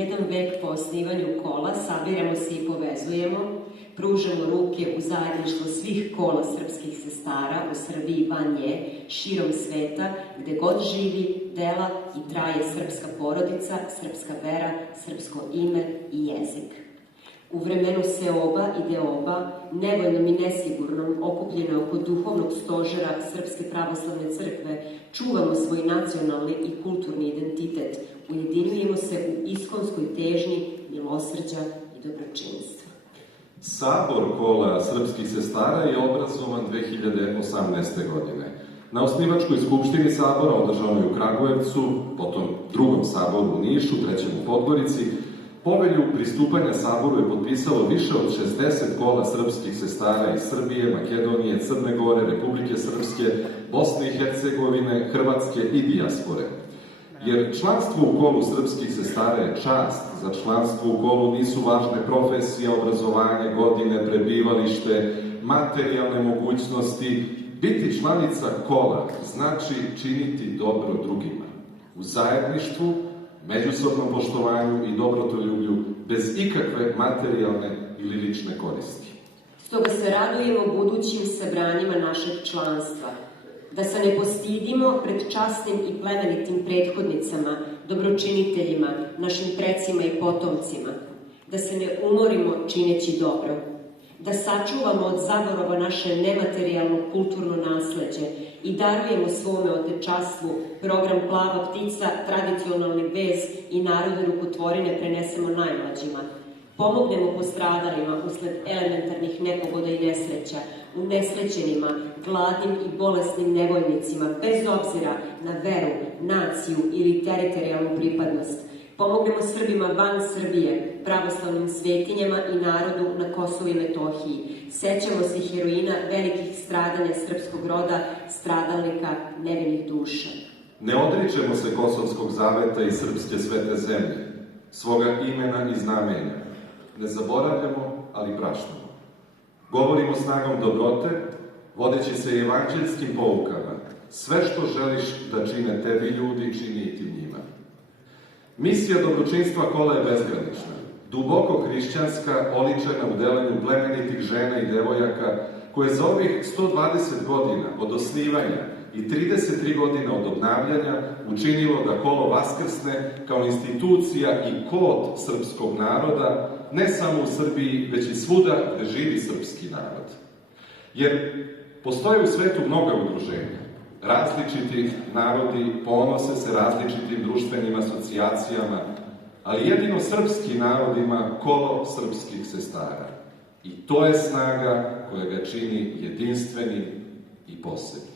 jedan vek po osnivanju kola, sabiramo se i povezujemo, pružamo ruke u zajedništvo svih kola srpskih sestara u Srbiji i van nje, širom sveta, gde god živi, dela i traje srpska porodica, srpska vera, srpsko ime i jezik. U vremenu seoba i deoba, nevoljnom i nesigurnom, okupljena oko duhovnog stožera Srpske pravoslavne crkve, čuvamo svoj nacionalni i kulturni identitet, ujedinjujemo se u iskonskoj težnji milosrđa i dobročinstva. Sabor kola srpskih sestara je obrazovan 2018. godine. Na osnivačkoj skupštini sabora, održanoj u Kragujevcu, potom drugom saboru u Nišu, trećem u Podgorici, povelju pristupanja saboru je potpisalo više od 60 kola srpskih sestara iz Srbije, Makedonije, Crne Gore, Republike Srpske, Bosne i Hercegovine, Hrvatske i dijaspore. Jer članstvo u kolu srpskih sestara je čast, za članstvo u kolu nisu važne profesije, obrazovanje, godine, prebivalište, materijalne mogućnosti. Biti članica kola znači činiti dobro drugima. U zajedništvu, međusobnom poštovanju i dobrotoljublju, bez ikakve materijalne ili lične koristi. Stoga se radujemo budućim sabranjima našeg članstva, da se ne postidimo pred časnim i plemenitim prethodnicama, dobročiniteljima, našim precima i potomcima, da se ne umorimo čineći dobro, da sačuvamo od zaborava naše nematerijalno kulturno nasleđe i darujemo svome otečastvu program Plava ptica, tradicionalni vez i narodne rukotvorine prenesemo najmlađima. Pomognemo postradalima usled elementarnih nepogoda i nesreća, unesrećenima, gladnim i bolesnim nevoljnicima, bez obzira na veru, naciju ili teritorijalnu pripadnost. Pomognemo Srbima van Srbije, pravoslavnim svetinjama i narodu na Kosovu i Metohiji. Sećamo se heroina velikih stradanja srpskog roda, stradalnika nevinih duša. Ne odričemo se Kosovskog zaveta i srpske svete zemlje, svoga imena i znamenja. Ne zaboravljamo, ali praštamo. Govorimo snagom dobrote, vodeći se evanđelskim poukama. Sve što želiš da čine tebi ljudi, čini i ti njima. Misija dobročinstva kola je bezgranična, duboko hrišćanska, oličena u delanju plemenitih žena i devojaka, koje za ovih 120 godina od osnivanja i 33 godine od obnavljanja učinilo da kolo vaskrsne kao institucija i kod srpskog naroda, ne samo u Srbiji, već i svuda gde živi srpski narod. Jer postoje u svetu mnoga udruženja, različiti narodi ponose se različitim društvenim asocijacijama, ali jedino srpski narod ima kolo srpskih sestara. I to je snaga koja ga čini jedinstvenim i posebnim.